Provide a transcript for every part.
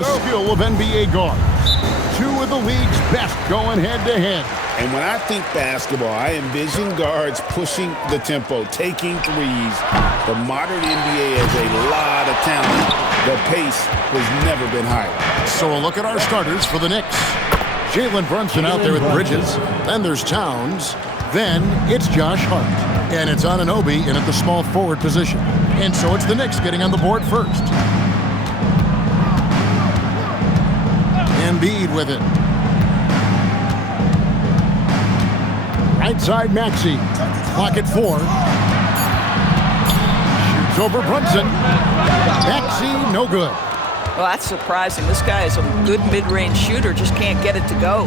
The skill of NBA guards. Two of the league's best going head-to-head. And when I think basketball, I envision guards pushing the tempo, taking threes. The modern NBA has a lot of talent. The pace has never been higher. So a look at our starters for the Knicks. Jalen Brunson out there with Bridges. Then there's Towns. Then it's Josh Hart. And it's Anunoby in at the small forward position. And so it's the Knicks getting on the board first. Embiid with it. Right side Maxey. Clock at 4. Shoots over Brunson. Maxey, no good. Well, that's surprising. This guy is a good mid-range shooter, just can't get it to go.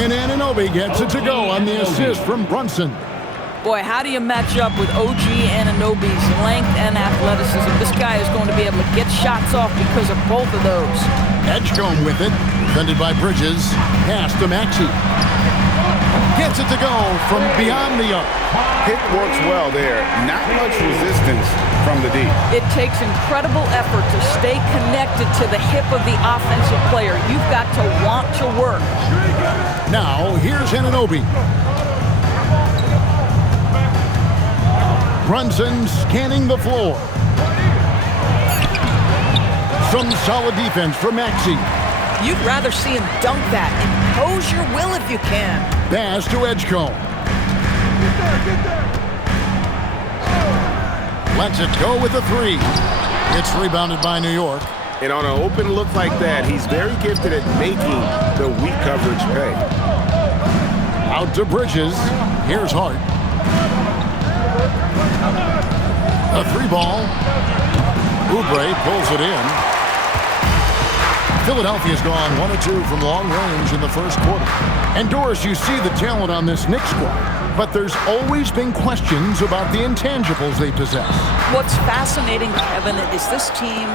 And Anunoby gets it to go on the assist from Brunson. Boy, how do you match up with OG Anunoby's length and athleticism? This guy is going to be able to get shots off because of both of those. Edgecombe with it, defended by Bridges. Pass to Maxey. Gets it to go from beyond the arc. Pick works well there. Not much resistance from the D. It takes incredible effort to stay connected to the hip of the offensive player. You've got to want to work. Now, here's Anunoby. Brunson scanning the floor. Some solid defense from Maxey. You'd rather see him dunk that. Impose your will if you can. Pass to Edgecombe. Lets it go with a 3. It's rebounded by New York. And on an open look like that, he's very gifted at making the weak coverage pay. Out to Bridges. Here's Hart. A 3-ball. Oubre pulls it in. Philadelphia's gone 1 of 2 from long range in the first quarter. And Doris, you see the talent on this Knicks squad, but there's always been questions about the intangibles they possess. What's fascinating, Kevin, is this team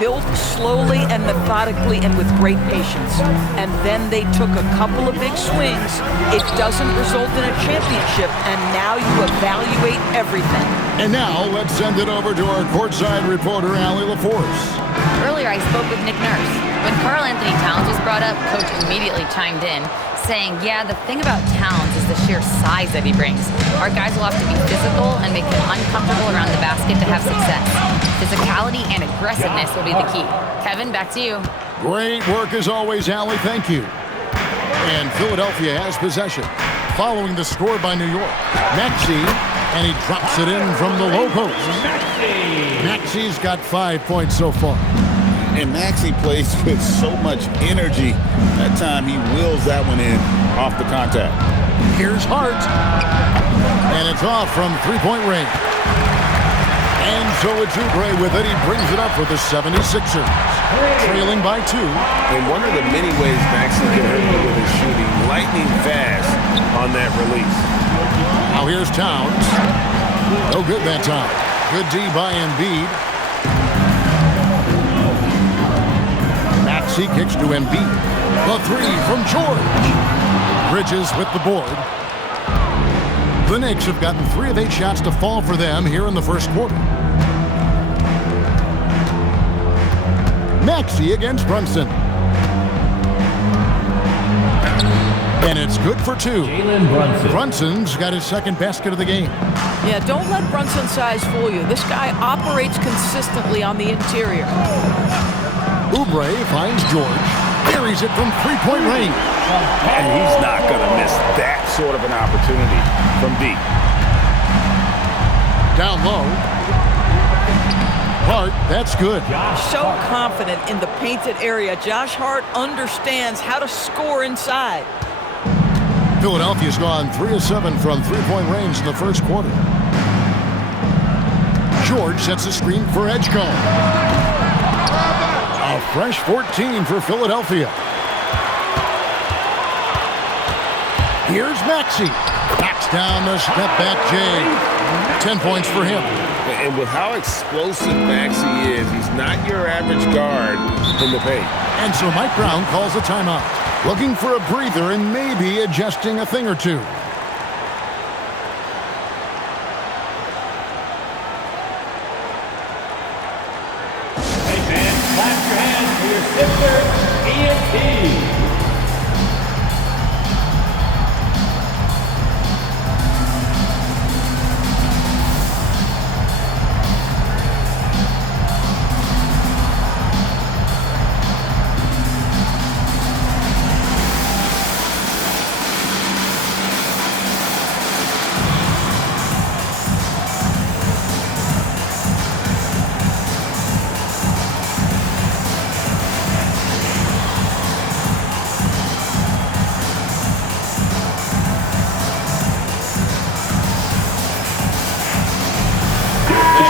built slowly and methodically and with great patience. And then they took a couple of big swings. It doesn't result in a championship, and now you evaluate everything. And now let's send it over to our courtside reporter, Allie LaForce. Earlier, I spoke with Nick Nurse. When Karl Anthony Towns was brought up, Coach immediately chimed in, saying, yeah, the thing about Towns is the sheer size that he brings. Our guys will have to be physical and make him uncomfortable around the basket to have success. Physicality and aggressiveness will be the key. Kevin, back to you. Great work as always, Allie. Thank you. And Philadelphia has possession. Following the score by New York. Maxey, and he drops it in from the low post. Maxey's got 5 points so far. And Maxey plays with so much energy. That time he wheels that one in off the contact. Here's Hart. And it's off from three-point range. And so it's Oubre with it. He brings it up for the 76ers. Trailing by 2. And one of the many ways Maxey can hurt you with his shooting, lightning fast on that release. Now here's Towns. No good that time. Good D by Embiid. Maxey kicks to Embiid. The 3 from George. Bridges with the board. The Knicks have gotten 3 of 8 shots to fall for them here in the first quarter. Maxey against Brunson. And it's good for 2. Jalen Brunson. Brunson's got his second basket of the game. Yeah, don't let Brunson's size fool you. This guy operates consistently on the interior. Oubre finds George. Carries it from three-point range. And he's not going to miss that sort of an opportunity from deep. Down low. Hart, that's good. So confident in the painted area. Josh Hart understands how to score inside. Philadelphia's gone 3 of 7 from three-point range in the first quarter. George sets a screen for Edgecombe. A fresh 14 for Philadelphia. Here's Maxey. Backs down the step-back J. 10 points for him. And with how explosive Maxey is, he's not your average guard in the paint. And so Mike Brown calls a timeout. Looking for a breather and maybe adjusting a thing or two. Clap your hands for your sister, ENT.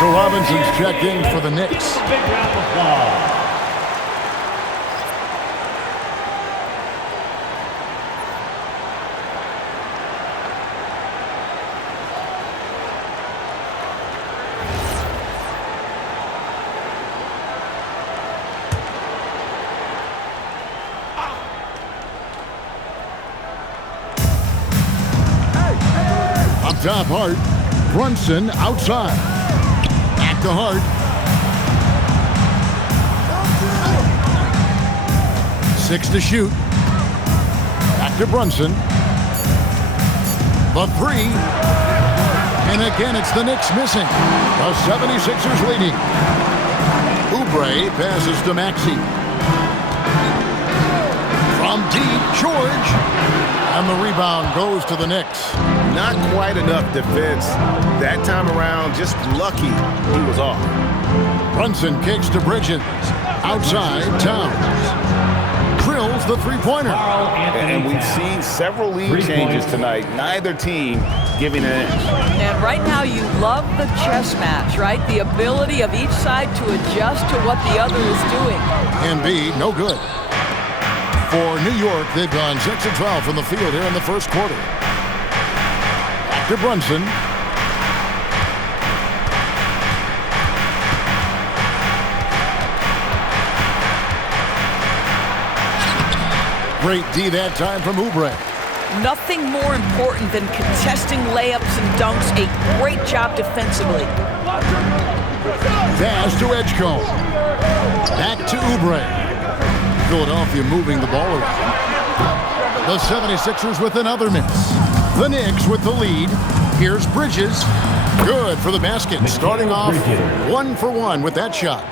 Robinson's checked in for the Knicks. Big round of applause. Up top, Hart. Brunson outside. Back to Hart. 6 to shoot. Back to Brunson. The 3. And again, it's the Knicks missing. The 76ers leading. Oubre passes to Maxey. From deep, George. And the rebound goes to the Knicks. Not quite enough defense. That time around, just lucky he was off. Brunson kicks to Bridges. Outside, Towns. Drills the three-pointer. And we've seen several lead changes tonight. Neither team giving an edge. And right now you love the chess match, right? The ability of each side to adjust to what the other is doing. Embiid, no good. For New York, they've gone 6 of 12 from the field here in the first quarter. Back to Brunson. Great D that time from Oubre. Nothing more important than contesting layups and dunks. A great job defensively. Pass to Edgecombe. Back to Oubre. Philadelphia moving the ball around. The 76ers with another miss. The Knicks with the lead. Here's Bridges. Good for the basket. Starting off 1 for 1 with that shot.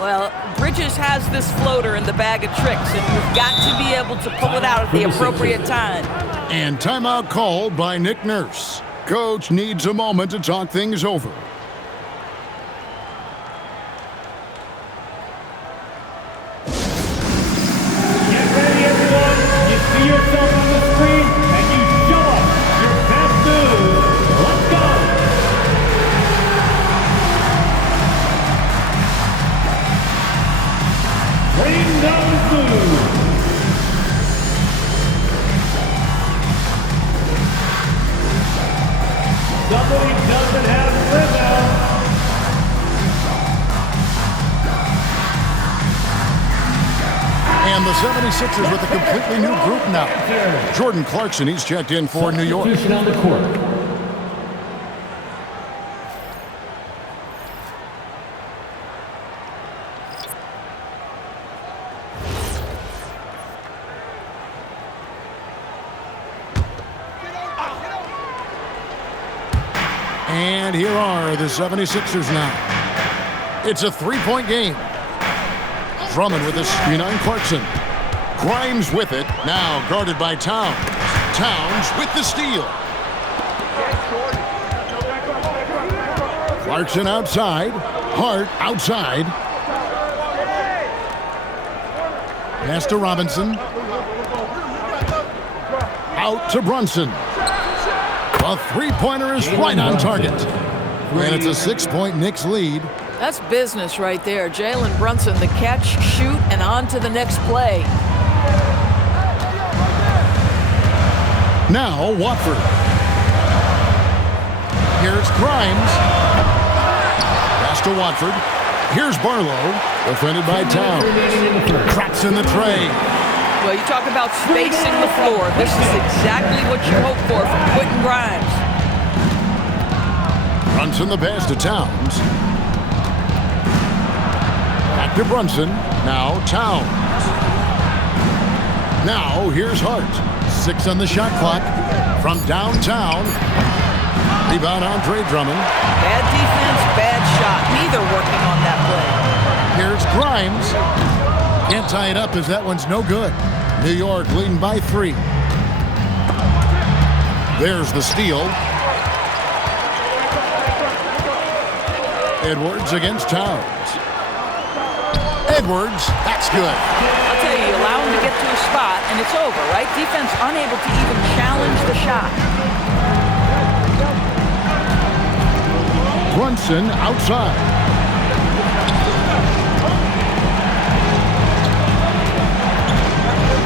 Well, Bridges has this floater in the bag of tricks, and you've got to be able to pull it out at the appropriate time. And timeout called by Nick Nurse. Coach needs a moment to talk things over. Get ready, everyone. You see yourself on the screen, and you show us your best moves. Let's go. Bring those moves. Somebody doesn't have rhythm. And the 76ers with a completely new group now. Jordan Clarkson, he's checked in for New York. Substitution on the court. And here are the 76ers now. It's a three-point game. Drummond with a screen on Clarkson. Grimes with it. Now guarded by Towns. Towns with the steal. Clarkson outside. Hart outside. Pass to Robinson. Out to Brunson. A three-pointer is right on target. And it's a 6-point Knicks lead. That's business right there. Jalen Brunson, the catch, shoot, and on to the next play. Now Watford. Here's Grimes. Pass to Watford. Here's Barlow. Defended by Towns. Traps in the tray. Well, you talk about spacing the floor. This is exactly what you hope for from Quentin Grimes. Brunson the pass to Towns. Back Back to Brunson. Now Towns. Now here's Hart. 6 on the shot clock. From downtown. Rebound Andre Drummond. Bad defense, bad shot. Neither working on that play. Here's Grimes. Can't tie it up as that one's no good. New York leading by 3. There's the steal. Edwards against Towns. Edwards, that's good. I'll tell you, you allow him to get to a spot, and it's over, right? Defense unable to even challenge the shot. Brunson outside.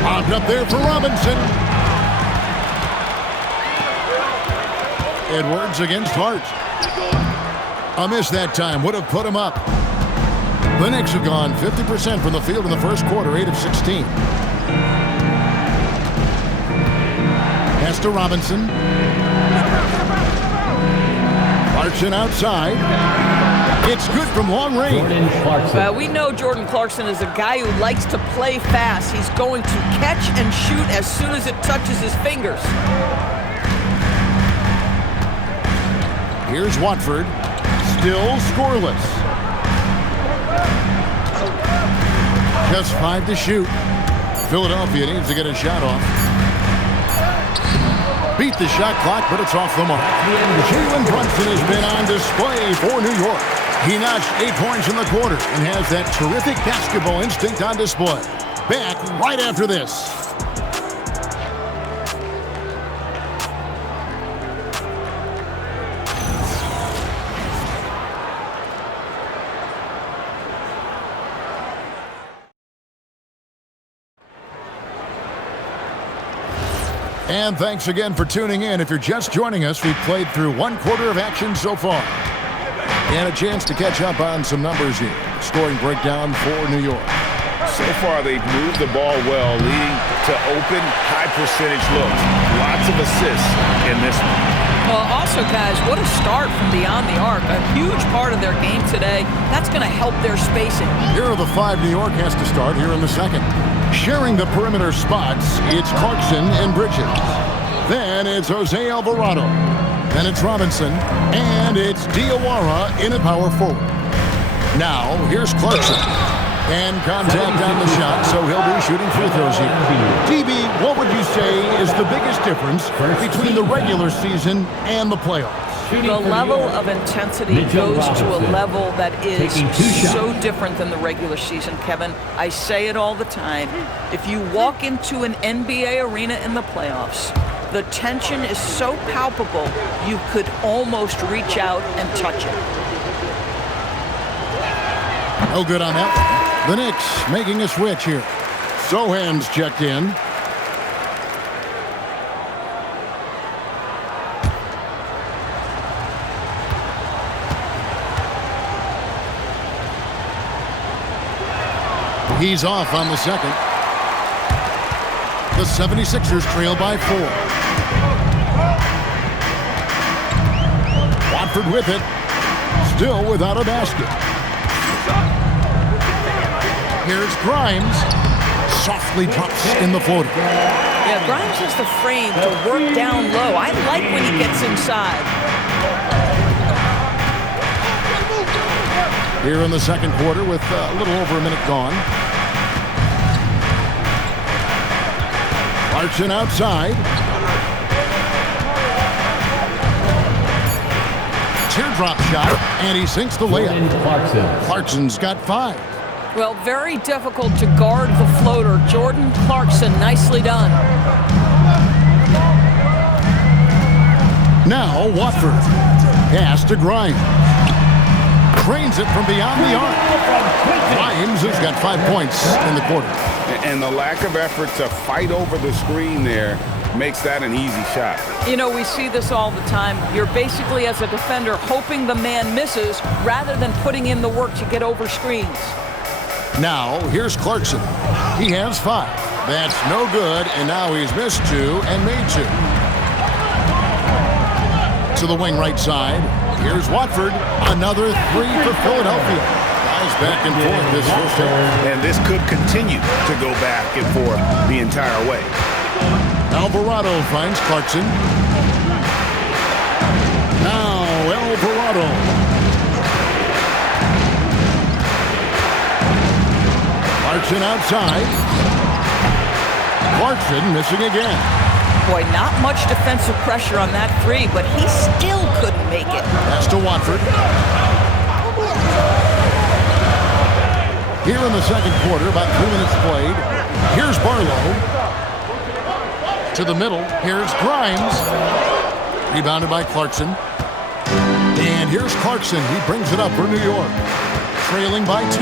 Popped up there for Robinson. Edwards against Hart. A miss that time. Would have put him up. The Knicks have gone 50% from the field in the first quarter, 8 of 16. Pass to Robinson. Clarkson outside. It's good from long range. Jordan Clarkson. We know Jordan Clarkson is a guy who likes to play fast. He's going to catch and shoot as soon as it touches his fingers. Here's Watford. Still scoreless. Just 5 to shoot. Philadelphia needs to get a shot off. Beat the shot clock, but it's off the mark. Jalen Brunson has been on display for New York. He notched 8 points in the quarter and has that terrific basketball instinct on display. Back right after this. And thanks again for tuning in. If you're just joining us, we've played through 1 quarter of action so far. And a chance to catch up on some numbers here. Scoring breakdown for New York. So far, they've moved the ball well, leading to open, high-percentage looks. Lots of assists in this one. Well, also, guys, what a start from beyond the arc. A huge part of their game today. That's going to help their spacing. Here are the 5 New York has to start here in the second. Sharing the perimeter spots, it's Clarkson and Bridges. Then it's Jose Alvarado. Then it's Robinson. And it's Diawara in a power forward. Now, here's Clarkson. And contact on the shot, so he'll be shooting free throws here. DB, what would you say is the biggest difference between the regular season and the playoffs? The level of intensity goes to a level that is so different than the regular season, Kevin. I say it all the time. If you walk into an NBA arena in the playoffs, the tension is so palpable, you could almost reach out and touch it. No good on that. The Knicks making a switch here. Sohan's checked in. He's off on the second. The 76ers trail by 4. Watford with it. Still without a basket. Here's Grimes. Softly drops in the floater. Yeah, Grimes has the frame to work down low. I like when he gets inside. Here in the second quarter with a little over a minute gone. Clarkson outside. Teardrop shot, and he sinks the layup. Clarkson's got 5. Well, very difficult to guard the floater. Jordan Clarkson, nicely done. Now Watford. Pass to Grimes. Trains it from beyond the arc. Grimes has got 5 points in the quarter. And the lack of effort to fight over the screen there makes that an easy shot. You know, we see this all the time. You're basically, as a defender, hoping the man misses rather than putting in the work to get over screens. Now, here's Clarkson. He has 5. That's no good, and now he's missed 2 and made 2. To the wing right side. Here's Watford. Another 3 for Philadelphia. balls back and forth this first half. And this could continue to go back and forth the entire way. Alvarado finds Clarkson. Now Alvarado. Clarkson outside. Clarkson missing again. Boy, not much defensive pressure on that three, but he still couldn't make it. Pass to Watford. Here in the second quarter, about 2 minutes played. Here's Barlow. To the middle. Here's Grimes. Rebounded by Clarkson. And here's Clarkson. He brings it up for New York. Trailing by 2.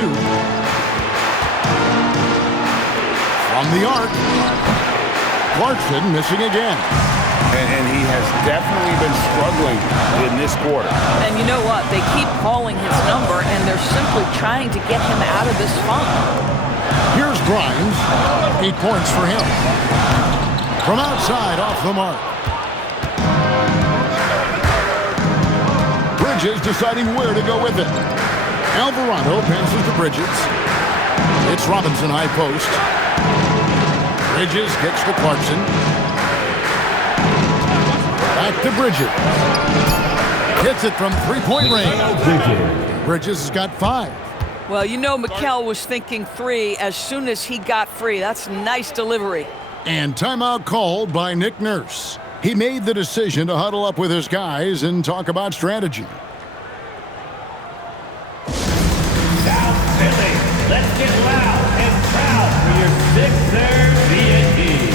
From the arc. Clarkson missing again. And he has definitely been struggling in this quarter. And you know what? They keep calling his number, and they're simply trying to get him out of this funk. Here's Grimes. 8 points for him. From outside, off the mark. Bridges deciding where to go with it. Alvarado passes to Bridges. It's Robinson high post. Bridges gets to Clarkson. Back to Bridges. Hits it from three-point range. Bridges has got 5. Well, you know Mikel was thinking 3 as soon as he got free. That's nice delivery. And timeout called by Nick Nurse. He made the decision to huddle up with his guys and talk about strategy. South Philly, let's get loud and proud for your 6-0 D&D.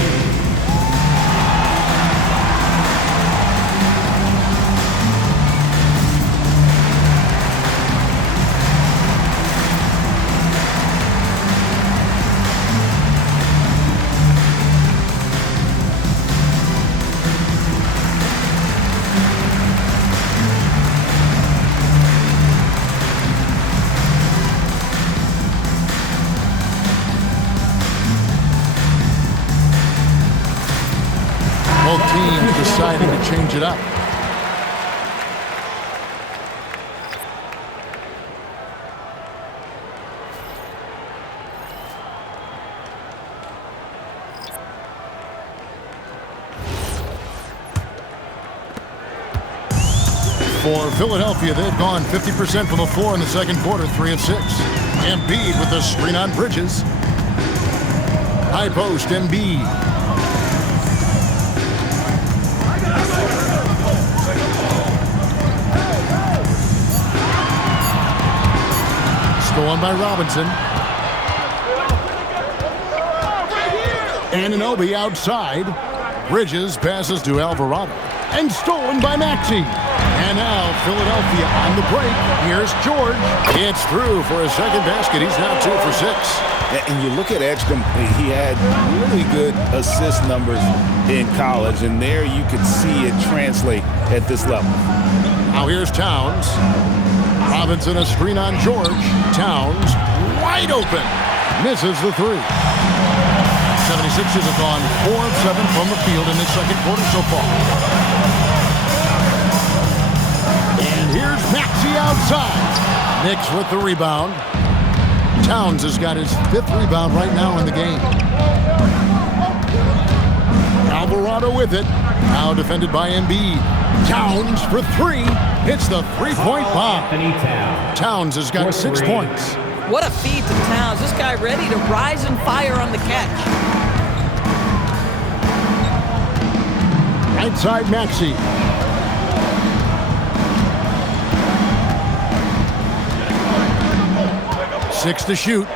Both teams deciding to change it up. For Philadelphia, they've gone 50% from the floor in the second quarter, 3 of 6. Embiid with the screen on Bridges. High post, Embiid. Stolen by Robinson. Anunoby outside. Bridges passes to Alvarado. And stolen by Maxey. And now Philadelphia on the break. Here's George. It's through for a second basket. He's now 2 for 6. And you look at Edgecombe, he had really good assist numbers in college, and there you could see it translate at this level. Now here's Towns. Robinson a screen on George. Towns wide open. Misses the 3. 76ers have gone 4 of 7 from the field in this second quarter so far. And here's Maxey outside. Knicks with the rebound. Towns has got his 5th rebound right now in the game. Alvarado with it. Now defended by Embiid. Towns for 3. Hits the 3-point bomb. Towns has got 6 points. What a feed to Towns. This guy ready to rise and fire on the catch. Right side Maxey. Six to shoot.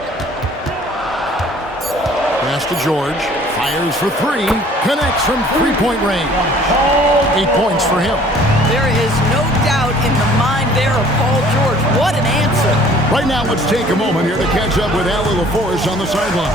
Pass to George. Fires for 3. Connects from 3-point range. 8 points for him. There is no doubt in the mind there of Paul George. What an answer. Right now, let's take a moment here to catch up with Allie LaForce on the sideline.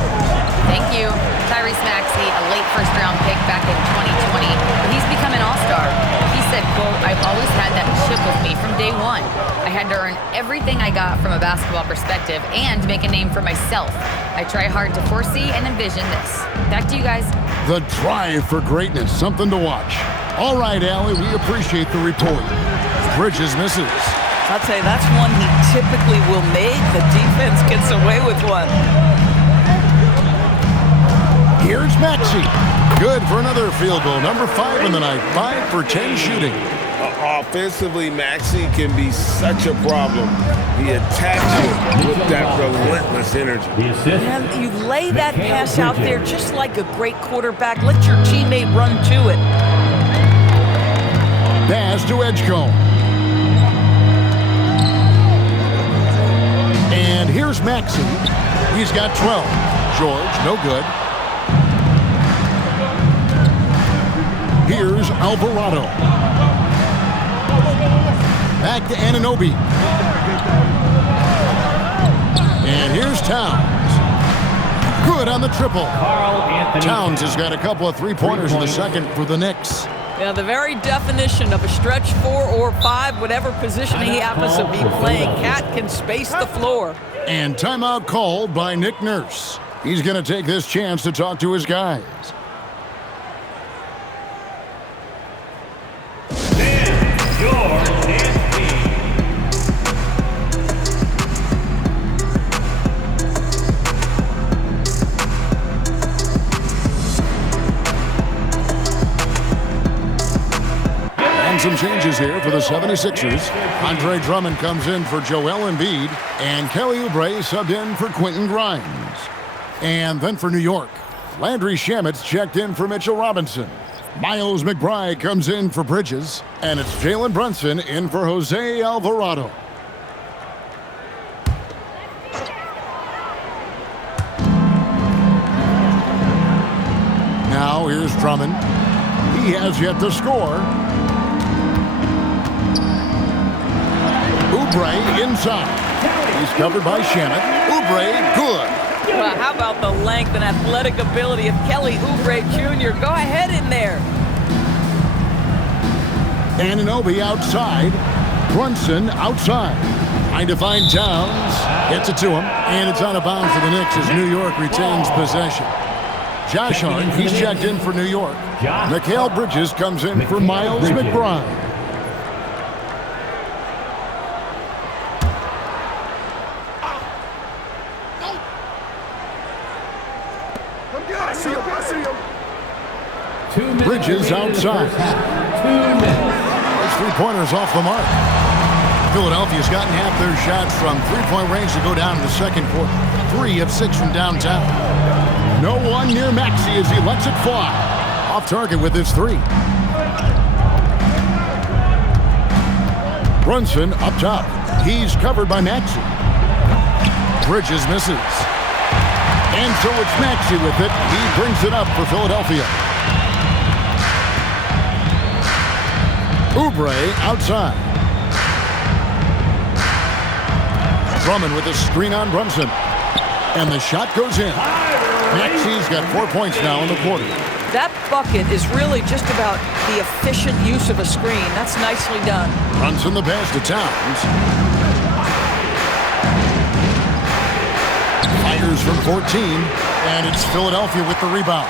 Thank you. Tyrese Maxey, a late first-round pick back in 2020, but he's become an all-star. He said, quote, "I've always had that chip with me from day one. I had to earn everything I got from a basketball perspective and make a name for myself. I try hard to foresee and envision this." Back to you guys. The drive for greatness, something to watch. All right, Allie, we appreciate the report. Bridges misses. I'll tell you, that's one he typically will make. The defense gets away with one. Here's Maxey. Good for another field goal. Number 5 in the night. 5 for 10 shooting. Offensively, Maxey can be such a problem. He attacks you with that relentless energy. And you lay that pass out there just like a great quarterback. Let your teammate run to it. Pass to Edgecombe. And here's Maxey. He's got 12. George, no good. Here's Alvarado. Back to Anunoby. And here's Towns. Good on the triple. Towns has got a couple of three-pointers in the second for the Knicks. Yeah, the very definition of a stretch 4 or 5, whatever position he happens to be playing, Cat can space the floor. And timeout called by Nick Nurse. He's going to take this chance to talk to his guys. Some changes here for the 76ers. Andre Drummond comes in for Joel Embiid, and Kelly Oubre subbed in for Quentin Grimes. And then for New York, Landry Shamet's checked in for Mitchell Robinson. Miles McBride comes in for Bridges, and it's Jalen Brunson in for Jose Alvarado. Now here's Drummond. He has yet to score. Oubre inside. He's covered by Shamet. Oubre, good. Well, how about the length and athletic ability of Kelly Oubre Jr.? Go ahead in there. Anunoby outside. Brunson outside. Trying to find Towns. Gets it to him. And it's out of bounds for the Knicks as New York retains possession. Josh Hart, he's checked in for New York. Mikal Bridges comes in for Miles McBride. Bridges outside. 2 minutes. Those three-pointers off the mark. Philadelphia's gotten half their shots from three-point range to go down in the second quarter. 3 of 6 from downtown. No one near Maxey as he lets it fly. Off target with his 3. Brunson up top. He's covered by Maxey. Bridges misses. And so it's Maxey with it. He brings it up for Philadelphia. Oubre outside. Drummond with a screen on Brunson. And the shot goes in. Maxey's got 4 points now in the quarter. That bucket is really just about the efficient use of a screen. That's nicely done. Brunson the pass to Towns. Fires from 14. And it's Philadelphia with the rebound.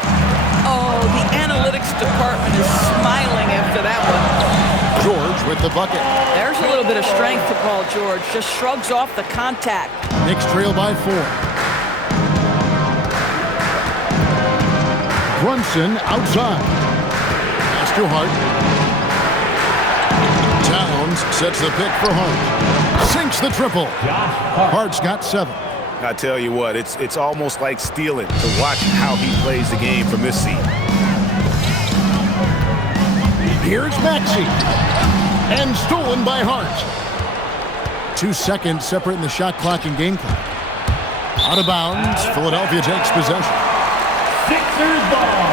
Oh, the analytics department is smiling after that one. George with the bucket. There's a little bit of strength to Paul George. Just shrugs off the contact. Knicks trail by 4. Brunson outside. Pass to Hart. Towns sets the pick for Hart. Sinks the triple. Hart's got 7. I tell you what, it's almost like stealing to watch how he plays the game from this seat. Here's Maxey. And stolen by Hart. 2 seconds separating the shot clock and game clock. Out of bounds. Philadelphia takes possession. Sixers ball.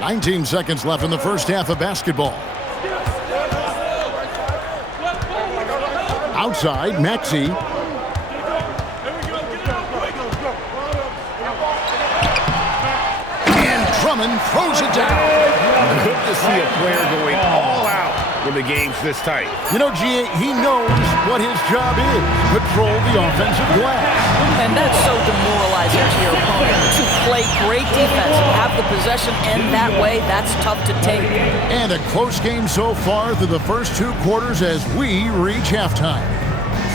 $19 seconds left in the first half of basketball. Outside, Maxey. And Drummond throws it down. Good to see a player going all out when the game's this tight. You know, G.A., he knows what his job is. Control the offensive glass. And that's so demoralizing to your opponent. To play great defense and have the possession end that way, that's tough to take. And a close game so far through the first 2 quarters as we reach halftime.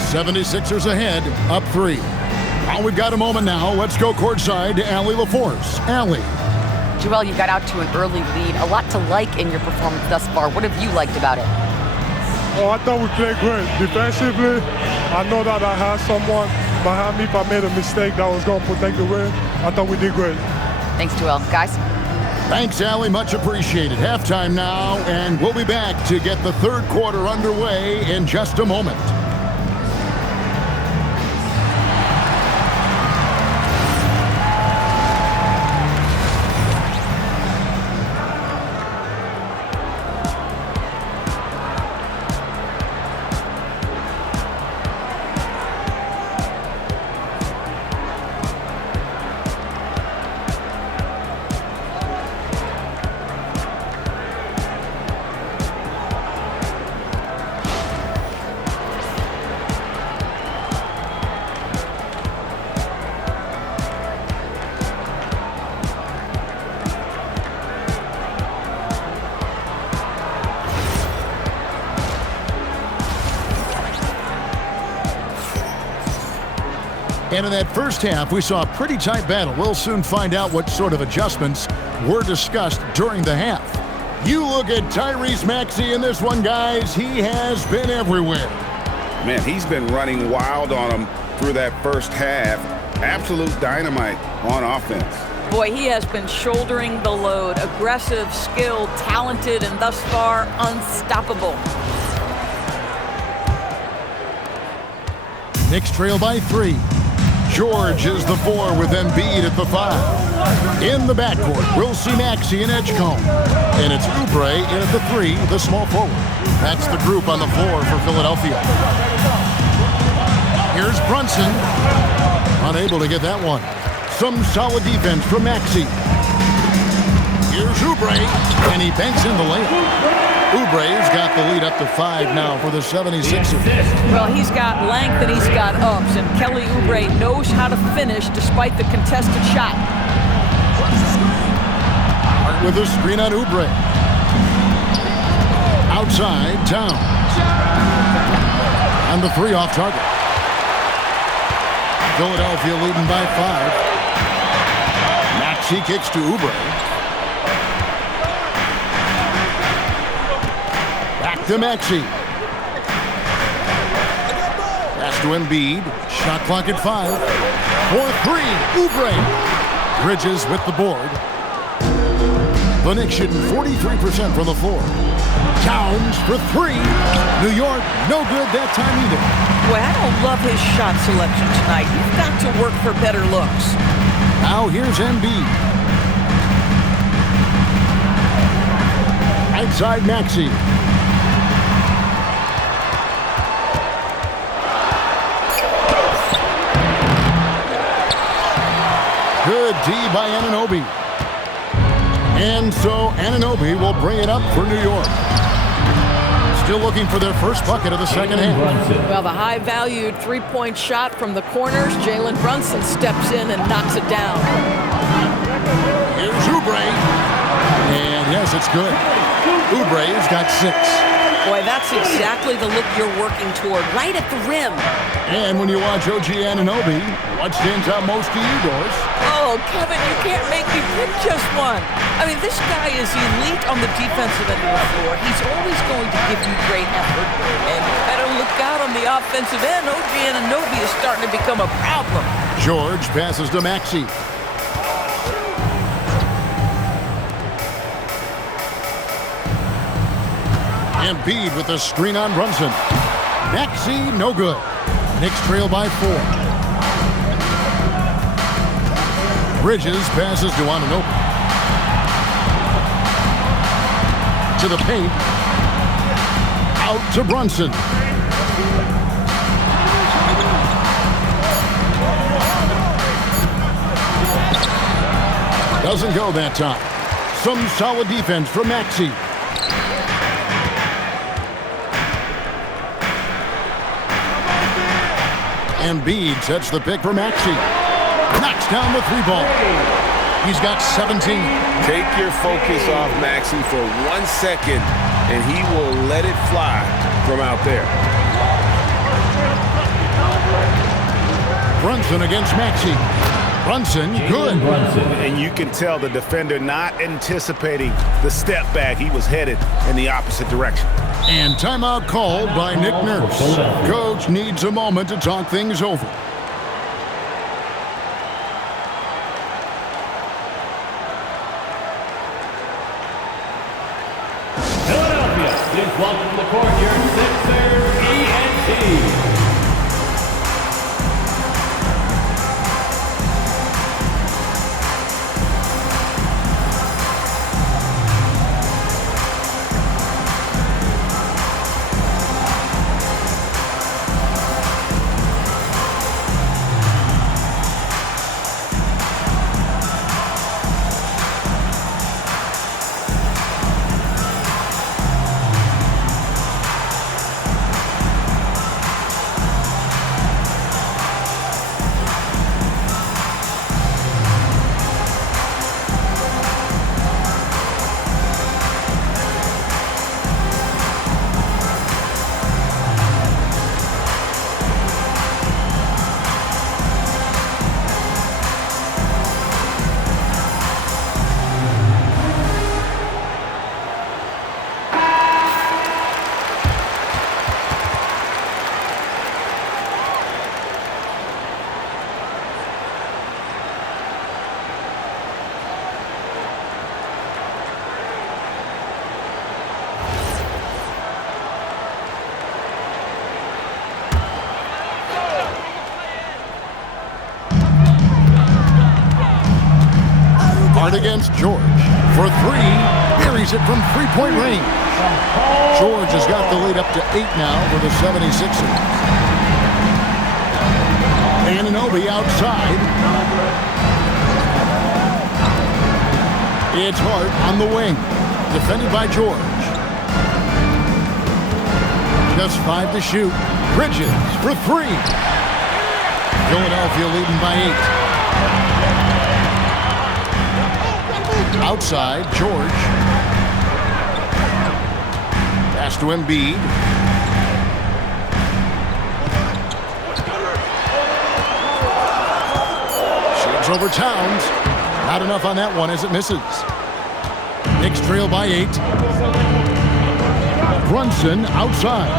76ers ahead, up 3. Well, we've got a moment now. Let's go courtside to Allie LaForce. Allie. Joel, you got out to an early lead. A lot to like in your performance thus far. What have you liked about it? Oh, I thought we played great. Defensively, I know that I had someone behind me if I made a mistake that was going to protect the rim. I thought we did great. Thanks, Joel. Guys? Thanks, Allie. Much appreciated. Halftime now, and we'll be back to get the third quarter underway in just a moment. And in that first half, we saw a pretty tight battle. We'll soon find out what sort of adjustments were discussed during the half. You look at Tyrese Maxey in this one, guys. He has been everywhere. Man, he's been running wild on him through that first half. Absolute dynamite on offense. Boy, he has been shouldering the load. Aggressive, skilled, talented, and thus far unstoppable. Knicks trail by 3. George is the 4 with Embiid at the 5. In the backcourt, we'll see Maxey and Edgecombe. And it's Oubre in at the 3, the small forward. That's the group on the floor for Philadelphia. Here's Brunson. Unable to get that one. Some solid defense from Maxey. Here's Oubre, and he banks in the layup. Oubre's got the lead up to 5 now for the 76ers. Well, he's got length and he's got ups, and Kelly Oubre knows how to finish despite the contested shot. Hart with a screen on Oubre. Outside, Towns. And the 3 off target. Philadelphia leading by 5. Maxey kicks to Oubre. To Maxey. Pass to Embiid. Shot clock at 5. For 3. Oubre. Bridges with the board. The Knicks shooting 43% from the floor. Towns for 3. New York, no good that time either. Boy, I don't love his shot selection tonight. You've got to work for better looks. Now here's Embiid. Outside Maxey. Good D by Anunoby. And so Anunoby will bring it up for New York. Still looking for their first bucket of the second half. Well, the high-valued three-point shot from the corners. Jalen Brunson steps in and knocks it down. Here's Oubre. And yes, it's good. Oubre's got 6. Boy, that's exactly the look you're working toward, right at the rim. And when you watch OG Anunoby, what stands out most to you, Doris? Oh, Kevin, you can't make me pick just one. I mean, this guy is elite on the defensive end of the floor. He's always going to give you great effort. And you better look out on the offensive end. OG Anunoby is starting to become a problem. George passes to Maxey. Embiid with a screen on Brunson. Maxey, no good. Knicks trail by 4. Bridges passes to Anunoby. To the paint. Out to Brunson. Doesn't go that time. Some solid defense from Maxey. Embiid sets the pick for Maxey. Knocks down the 3 ball. He's got 17. Take your focus off Maxey for 1 second, and he will let it fly from out there. Brunson against Maxey. Brunson, good. And you can tell the defender not anticipating the step back. He was headed in the opposite direction. And timeout called by Nick Nurse. Coach needs a moment to talk things over. Philadelphia, please welcome to the court your Sixers ENT. Against George for 3, buries it from 3-point range. George has got the lead up to 8 now for the 76ers. Anunoby outside. It's Hart on the wing, defended by George. Just 5 to shoot. Bridges for 3. Philadelphia leading by 8. Outside, George. Pass to Embiid. Shoots over Towns. Not enough on that one as it misses. Knicks trail by 8. Brunson outside.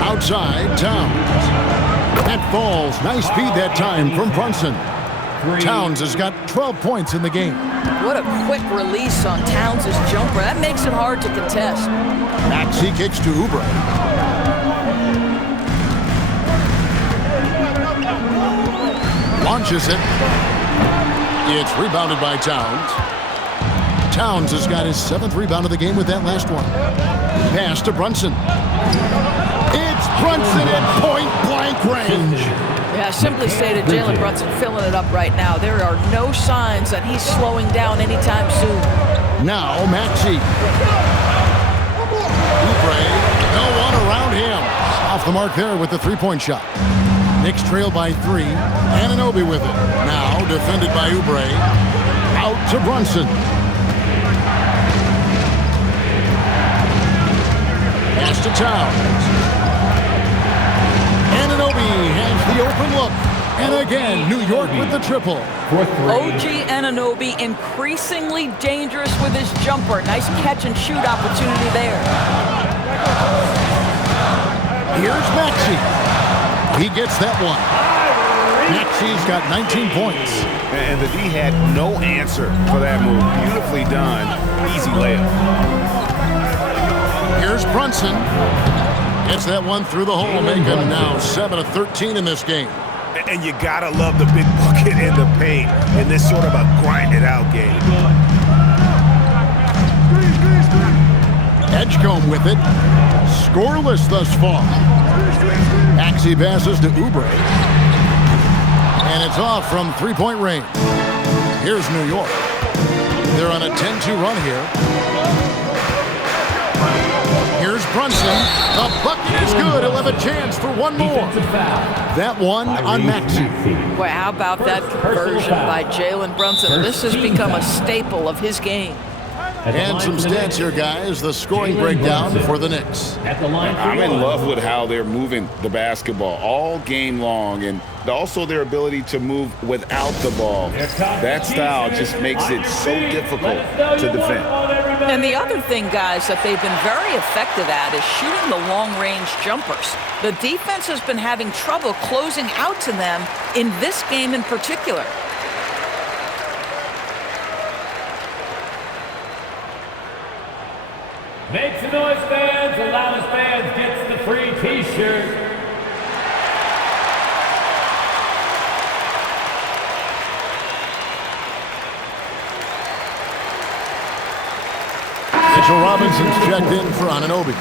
Outside, Towns. That falls. Nice feed that time from Brunson. Towns has got 12 points in the game. What a quick release on Towns' jumper. That makes it hard to contest. Maxey kicks to Oubre. Launches it. It's rebounded by Towns. Towns has got his 7th rebound of the game with that last one. Pass to Brunson. It's Brunson at point-blank range. Yeah, simply stated, Jalen Brunson filling it up right now. There are no signs that he's slowing down anytime soon. Now, Maxey. Oubre, no one around him. Off the mark there with the 3-point shot. Knicks trail by 3. Anunoby with it. Now, defended by Oubre. Out to Brunson. Pass to Towns. Anunoby has the open look. And again, New York with the triple. OG Anunoby increasingly dangerous with his jumper. Nice catch and shoot opportunity there. Here's Maxey. He gets that one. Maxey's got 19 points. And the D had no answer for that move. Beautifully done. Easy layup. Here's Brunson. Gets that one through the hole, making now 7 of 13 in this game. And you gotta love the big bucket in the paint in this sort of a grinded-out game. Edgecombe with it. Scoreless thus far. Maxey passes to Oubre. And it's off from 3-point range. Here's New York. They're on a 10-2 run here. Here's Here's Brunson. The bucket is good. He'll have a chance for one more. That one on Maxey. Boy, how about that conversion by Jalen Brunson? This has become a staple of his game. And some stats here, guys. The scoring breakdown for the Knicks. I'm in love with how they're moving the basketball all game long, and also their ability to move without the ball. That style just makes it so difficult to defend. And the other thing, guys, that they've been very effective at is shooting the long-range jumpers. The defense has been having trouble closing out to them in this game in particular. Make some noise, fans. The loudest fans gets the free T-shirt. Mitchell Robinson's checked in for Anunoby.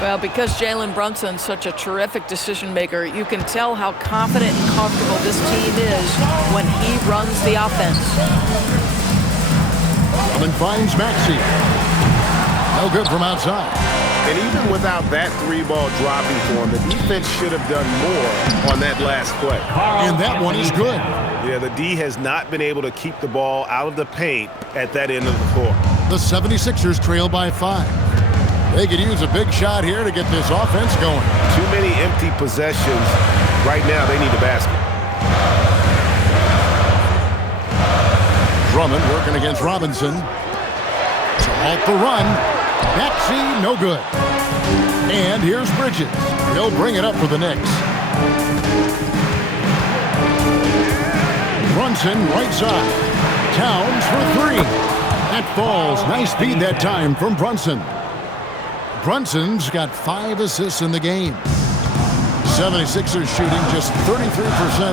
Well, because Jalen Brunson's such a terrific decision maker, you can tell how confident and comfortable this team is when he runs the offense. Drummond finds Maxey. No good from outside. And even without that three-ball dropping for him, the defense should have done more on that last play. And that one is good. Yeah, the D has not been able to keep the ball out of the paint at that end of the floor. The 76ers trail by 5. They could use a big shot here to get this offense going. Too many empty possessions. Right now, they need a basket. Drummond working against Robinson. To halt the run. Maxey, no good. And here's Bridges. He'll bring it up for the Knicks. Brunson, right side. Towns for 3. That falls. Nice speed that time from Brunson. Brunson's got 5 assists in the game. 76ers shooting just 33%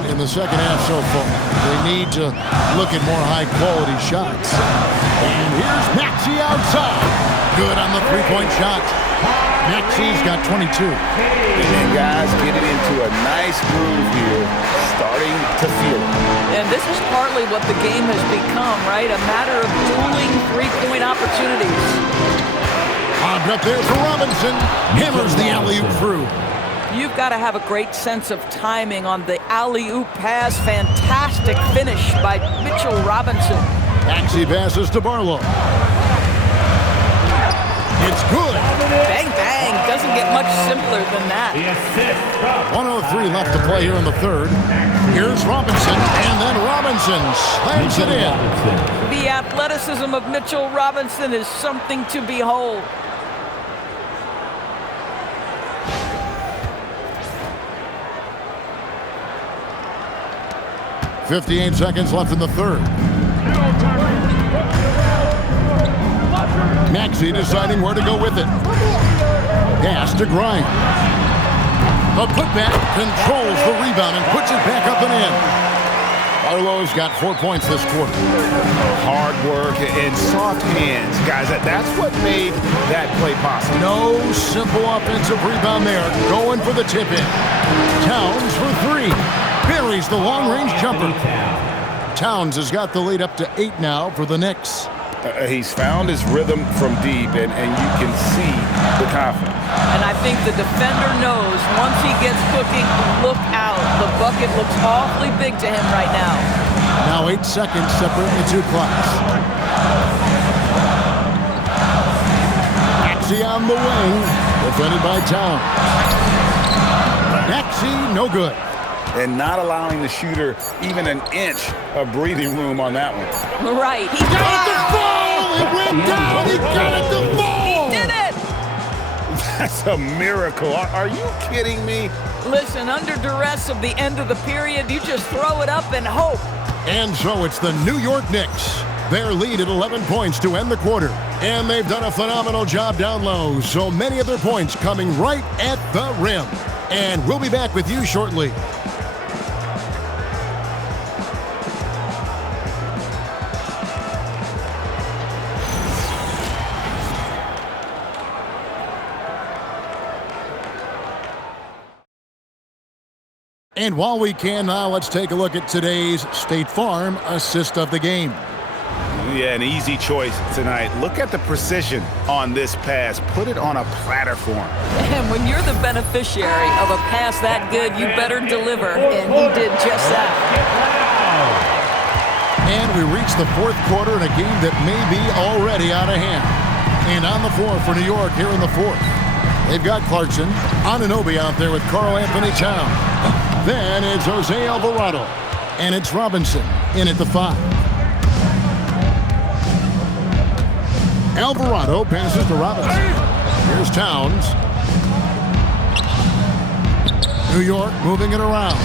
in the second half so far. They need to look at more high-quality shots. And here's Maxey outside. Good on the three-point shot. Maxey's got 22. And guys getting into a nice groove here, starting to feel it. And this is partly what the game has become, right? A matter of dueling three-point opportunities. Lobbed up there for Robinson. Hammers the alley-oop through. You've got to have a great sense of timing on the alley-oop pass. Fantastic finish by Mitchell Robinson. Maxey passes to Barlow. It's good. Bang, bang. Doesn't get much simpler than that. 1:03 left to play here in the third. Here's Robinson, and then Robinson slams it in. The athleticism of Mitchell Robinson is something to behold. 58 seconds left in the third. Maxey deciding where to go with it. Pass to Grimes. The putback controls the rebound and puts it back up and in. Barlow's got 4 points this quarter. Hard work and soft hands. Guys, that's what made that play possible. No simple offensive rebound there. Going for the tip-in. Towns for 3. Buries the long-range jumper. Towns has got the lead up to 8 now for the Knicks. He's found his rhythm from deep, and you can see the confidence. And I think the defender knows once he gets cooking, look out. The bucket looks awfully big to him right now. Now 8 seconds separate the two clocks. Maxey on the wing, defended by Towns. Maxey, no good. And not allowing the shooter even an inch of breathing room on that one. Right. He Got it to fall! It went down! He got it to fall! He did it! That's a miracle. Are you kidding me? Listen, under duress of the end of the period, you just throw it up and hope. And so it's the New York Knicks. Their lead at 11 points to end the quarter. And they've done a phenomenal job down low. So many of their points coming right at the rim. And we'll be back with you shortly. And while we can now, let's take a look at today's State Farm assist of the game. Yeah, an easy choice tonight. Look at the precision on this pass. Put it on a platter for him. And when you're the beneficiary of a pass that good, you better deliver, and he did just that. And we reach the fourth quarter in a game that may be already out of hand. And on the floor for New York here in the fourth. They've got Clarkson, Anunoby out there with Karl Anthony Towns. Then it's Jose Alvarado. And it's Robinson in at the 5. Alvarado passes to Robinson. Here's Towns. New York moving it around.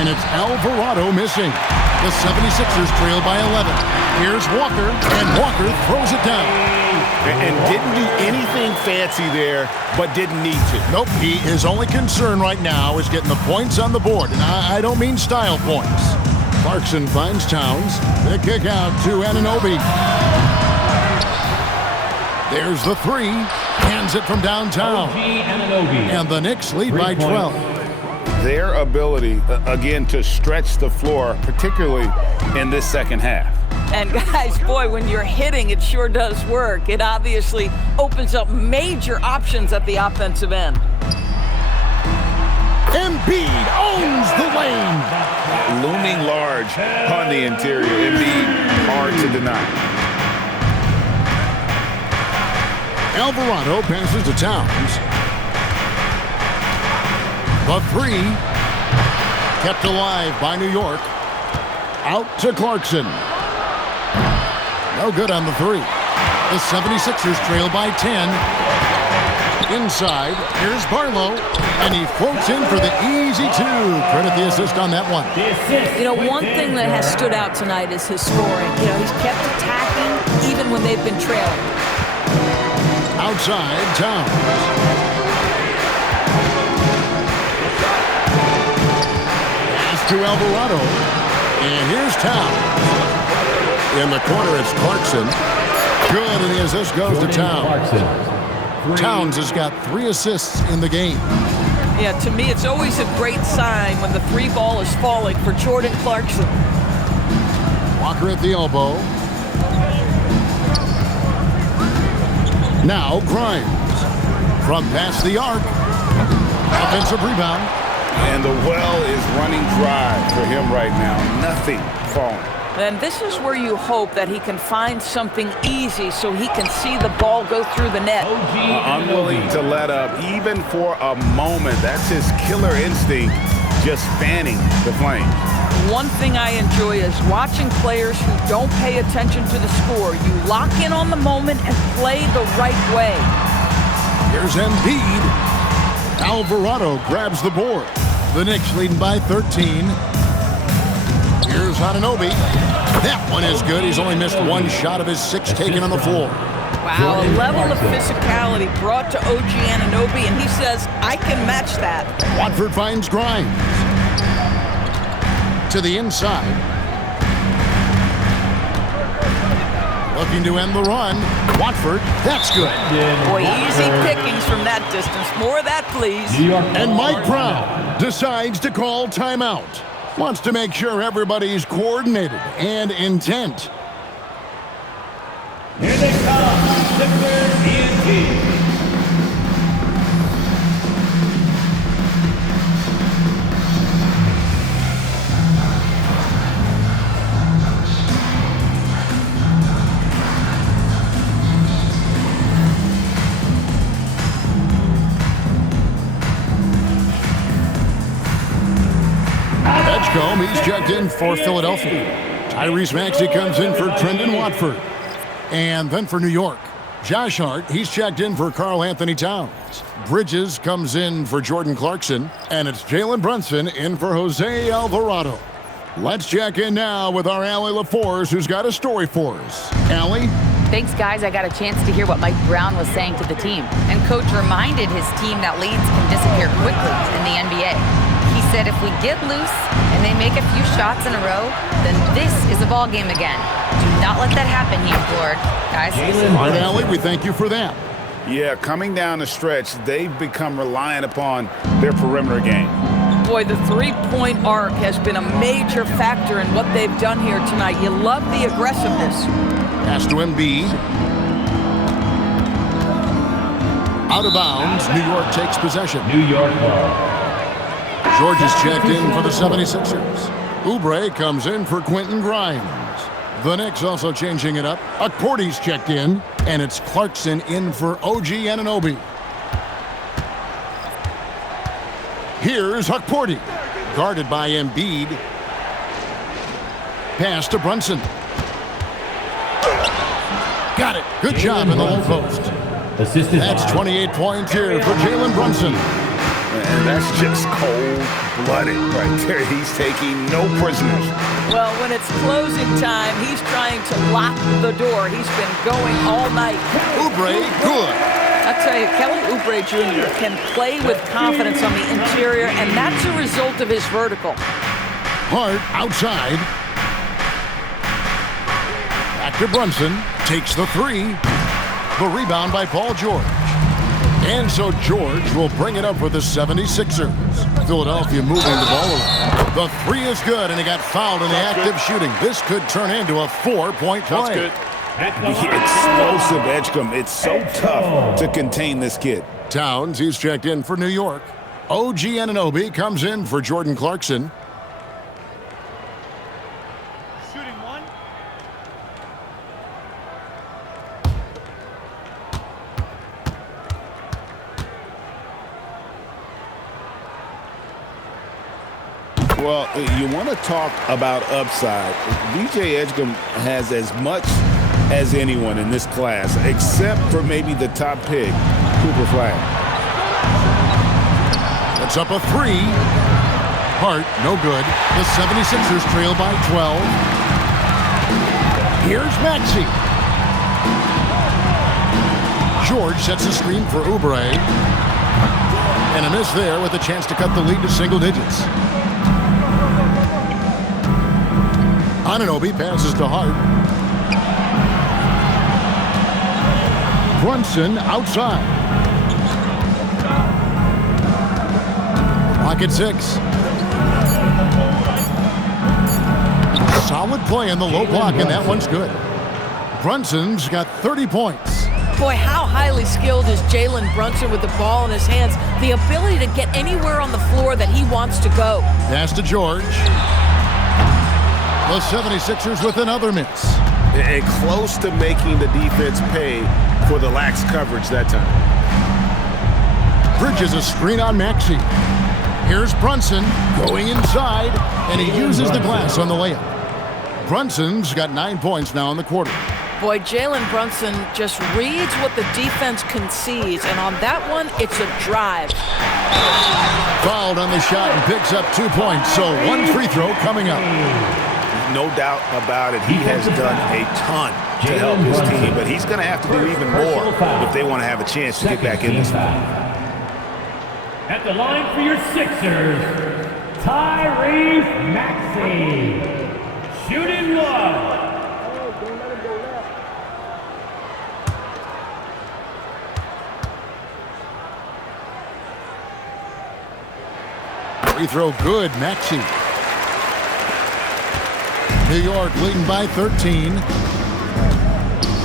And it's Alvarado missing. The 76ers trail by 11. Here's Walker, and Walker throws it down. And didn't do anything fancy there, but didn't need to. Nope, his only concern right now is getting the points on the board. And I don't mean style points. Clarkson finds Towns. The kick out to Anunoby. There's the 3. Hands it from downtown. And the Knicks lead by 12. Their ability, again, to stretch the floor, particularly in this second half. And guys, boy, when you're hitting, it sure does work. It obviously opens up major options at the offensive end. Embiid owns the lane. Looming large on the interior. Embiid, hard to deny. Alvarado passes to Towns. The 3 kept alive by New York. Out to Clarkson. No good on the 3. The 76ers trail by 10. Inside, here's Barlow, and he floats in for the easy 2. Credit the assist on that one. You know, one thing that has stood out tonight is his scoring. You know, he's kept attacking even when they've been trailing. Outside, Towns. To Alvarado, and here's Towns. In the corner, it's Clarkson. Good, and the assist goes to Towns. Towns has got 3 assists in the game. Yeah, to me, it's always a great sign when the 3 ball is falling for Jordan Clarkson. Walker at the elbow. Now Grimes. From past the arc. Offensive rebound. And the well is running dry for him right now. Nothing falling. And this is where you hope that he can find something easy so he can see the ball go through the net. Unwilling to let up even for a moment. That's his killer instinct, just fanning the flames. One thing I enjoy is watching players who don't pay attention to the score. You lock in on the moment and play the right way. Here's Embiid. Alvarado grabs the board. The Knicks leading by 13. Here's Anunoby. That one is good. He's only missed 1 shot of his 6 taken on the floor. Wow, a level of physicality brought to OG Anunoby, and he says, I can match that. Watford finds Grimes. To the inside. Looking to end the run. Watford, that's good. Boy, easy pickings from that distance. More of that, please. And Mike Brown decides to call timeout. Wants to make sure everybody's coordinated and intent. Here they come, Sixers ENT. He's checked in for Philadelphia. Tyrese Maxey comes in for Trendon Watford. And then for New York, Josh Hart, he's checked in for Karl Anthony Towns. Bridges comes in for Jordan Clarkson. And it's Jalen Brunson in for Jose Alvarado. Let's check in now with our Allie LaForce, who's got a story for us. Allie? Thanks, guys. I got a chance to hear what Mike Brown was saying to the team. And Coach reminded his team that leads can disappear quickly in the NBA. He said if we get loose and they make a few shots in a row, then this is a ball game again. Do not let that happen, he implored. Guys. All right, Allie, we thank you for that. Yeah, coming down the stretch, they've become reliant upon their perimeter game. Boy, the three-point arc has been a major factor in what they've done here tonight. You love the aggressiveness. Pass to Embiid. Out of bounds, New York takes possession. New York ball. George is checked in for the 76ers. Oubre comes in for Quentin Grimes. The Knicks also changing it up. Akporti's checked in, and it's Clarkson in for OG Anunoby. Here's Akporti, guarded by Embiid. Pass to Brunson. Got it. Good job in the low post. That's 28 points here for Jalen Brunson. And that's just cold-blooded right there. He's taking no prisoners. Well, when it's closing time, he's trying to lock the door. He's been going all night. Oubre, good. I'll tell you, Kelly Oubre Jr. can play with confidence on the interior, and that's a result of his vertical. Hart outside. Back to Brunson. Takes the three. The rebound by Paul George. And so George will bring it up for the 76ers. Philadelphia moving the ball around. The three is good, and he got fouled in the active shooting. This could turn into a 4-point play. That's good. The explosive Edgecombe. It's so tough to contain this kid. Towns, he's checked in for New York. OG Anunoby comes in for Jordan Clarkson. Shooting one. Well, you want to talk about upside. DJ Edgecombe has as much as anyone in this class, except for maybe the top pick, Cooper Flag. That's up a three. Hart, no good. The 76ers trail by 12. Here's Maxey. George sets a screen for Oubre. And a miss there with a chance to cut the lead to single digits. Anunoby passes to Hart. Brunson outside. Pocket six. Solid play in the low block, and that one's good. Brunson's got 30 points. Boy, how highly skilled is Jalen Brunson with the ball in his hands. The ability to get anywhere on the floor that he wants to go. Pass to George. The 76ers with another miss. And close to making the defense pay for the lax coverage that time. Bridges a screen on Maxey. Here's Brunson going inside, and he uses the glass on the layup. Brunson's got 9 points now in the quarter. Boy, Jalen Brunson just reads what the defense concedes, and on that one, it's a drive. Fouled on the shot and picks up 2 points, so one free throw coming up. No doubt about it. He has done a ton to help his team, but he's going to have to do even more if they want to have a chance to get back in this thing. At the line for your Sixers, Tyrese Maxey. Shooting one. Free throw good, Maxey. New York leading by 13.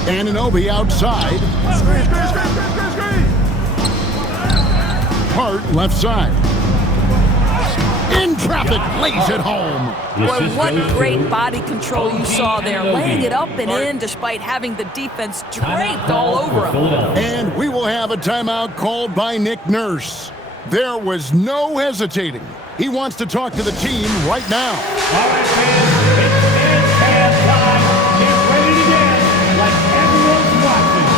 Anunoby outside. Hart left side. In traffic, lays it home. Boy, what great body control you saw there, laying it up and in despite having the defense draped all over him. And we will have a timeout called by Nick Nurse. There was no hesitating. He wants to talk to the team right now. All right, fans, it's halftime. Get ready to dance like everyone's watching.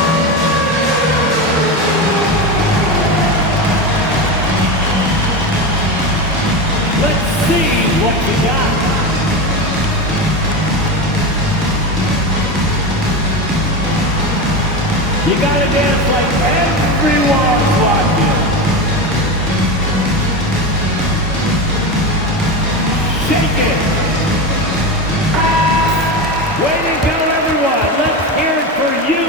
Let's see what we got. You gotta dance like everyone's watching. Shake it! Way to go, everyone! Let's hear it for you!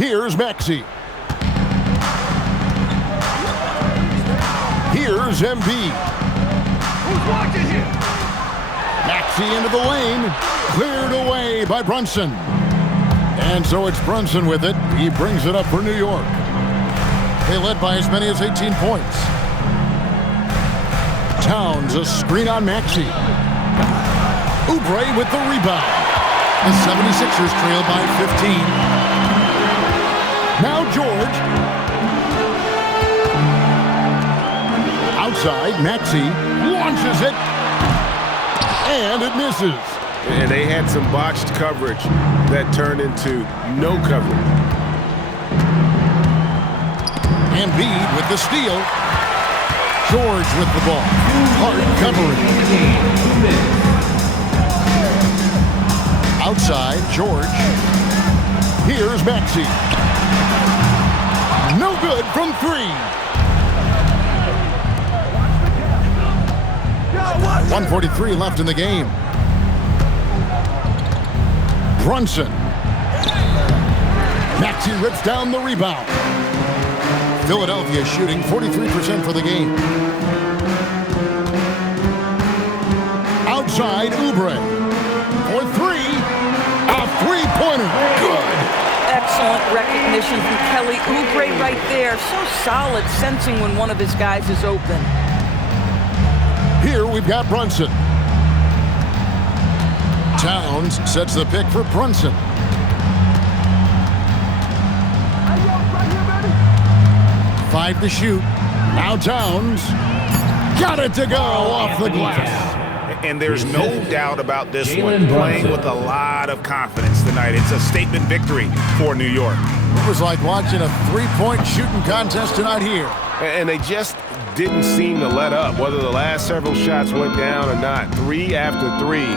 Here's Maxey. Here's Embiid. Who's watching here? Maxey into the lane. Cleared away by Brunson. And so it's Brunson with it. He brings it up for New York. They led by as many as 18 points. Towns, a screen on Maxey. Oubre with the rebound. The 76ers trail by 15. Now George. Outside, Maxey launches it. And it misses. And they had some botched coverage that turned into no coverage. Embiid with the steal. George with the ball. Hard covering. Outside, George. Here's Maxey. No good from three. 1:43 left in the game. Brunson. Maxey rips down the rebound. Philadelphia shooting 43% for the game. Outside, Oubre. For three. A three-pointer. Good. Excellent recognition from Kelly Oubre right there. So solid, sensing when one of his guys is open. Here we've got Brunson. Towns sets the pick for Brunson. Five to shoot. Now Towns. Got it to go off the glass. And there's no doubt about this one. Playing with a lot of confidence tonight. It's a statement victory for New York. It was like watching a three-point shooting contest tonight here. And they just didn't seem to let up, whether the last several shots went down or not. Three after three,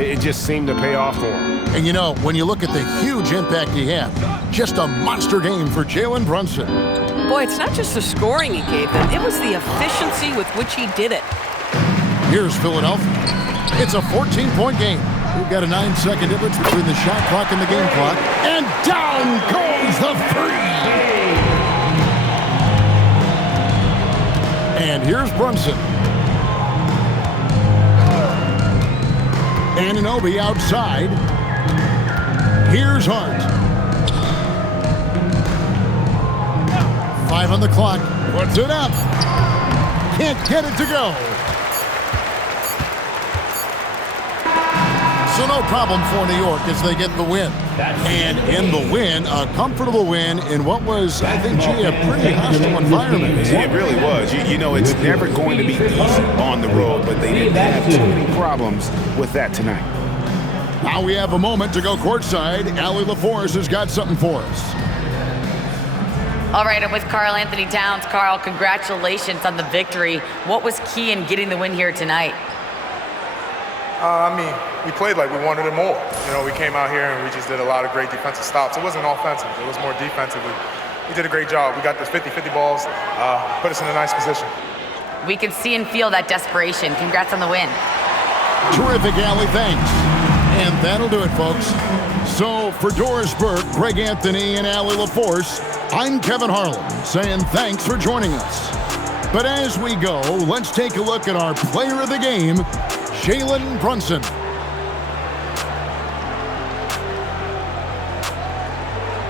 it just seemed to pay off for them. And you know, when you look at the huge impact he had, just a monster game for Jalen Brunson. Boy, it's not just the scoring he gave them. It was the efficiency with which he did it. Here's Philadelphia. It's a 14-point game. We've got a 9-second difference between the shot clock and the game clock. And down goes the three. And here's Brunson. Anunoby outside. Here's Hart. 5 on the clock. Puts it up. Can't get it to go. So no problem for New York as they get the win. And in the win, a comfortable win in what was, I think, a pretty hostile environment. It really was. You know, it's never going to be easy on the road, but they didn't have too many problems with that tonight. Now we have a moment to go courtside. Allie LaForce has got something for us. All right, I'm with Karl Anthony Towns. Karl, congratulations on the victory. What was key in getting the win here tonight? We played like we wanted it more. You know, we came out here and we just did a lot of great defensive stops. It wasn't offensive. It was more defensively. We did a great job. We got the 50-50 balls, put us in a nice position. We could see and feel that desperation. Congrats on the win. Terrific, Allie. Thanks. And that'll do it, folks. So for Doris Burke, Greg Anthony, and Allie LaForce, I'm Kevin Harlan saying thanks for joining us. But as we go, let's take a look at our player of the game, Jalen Brunson.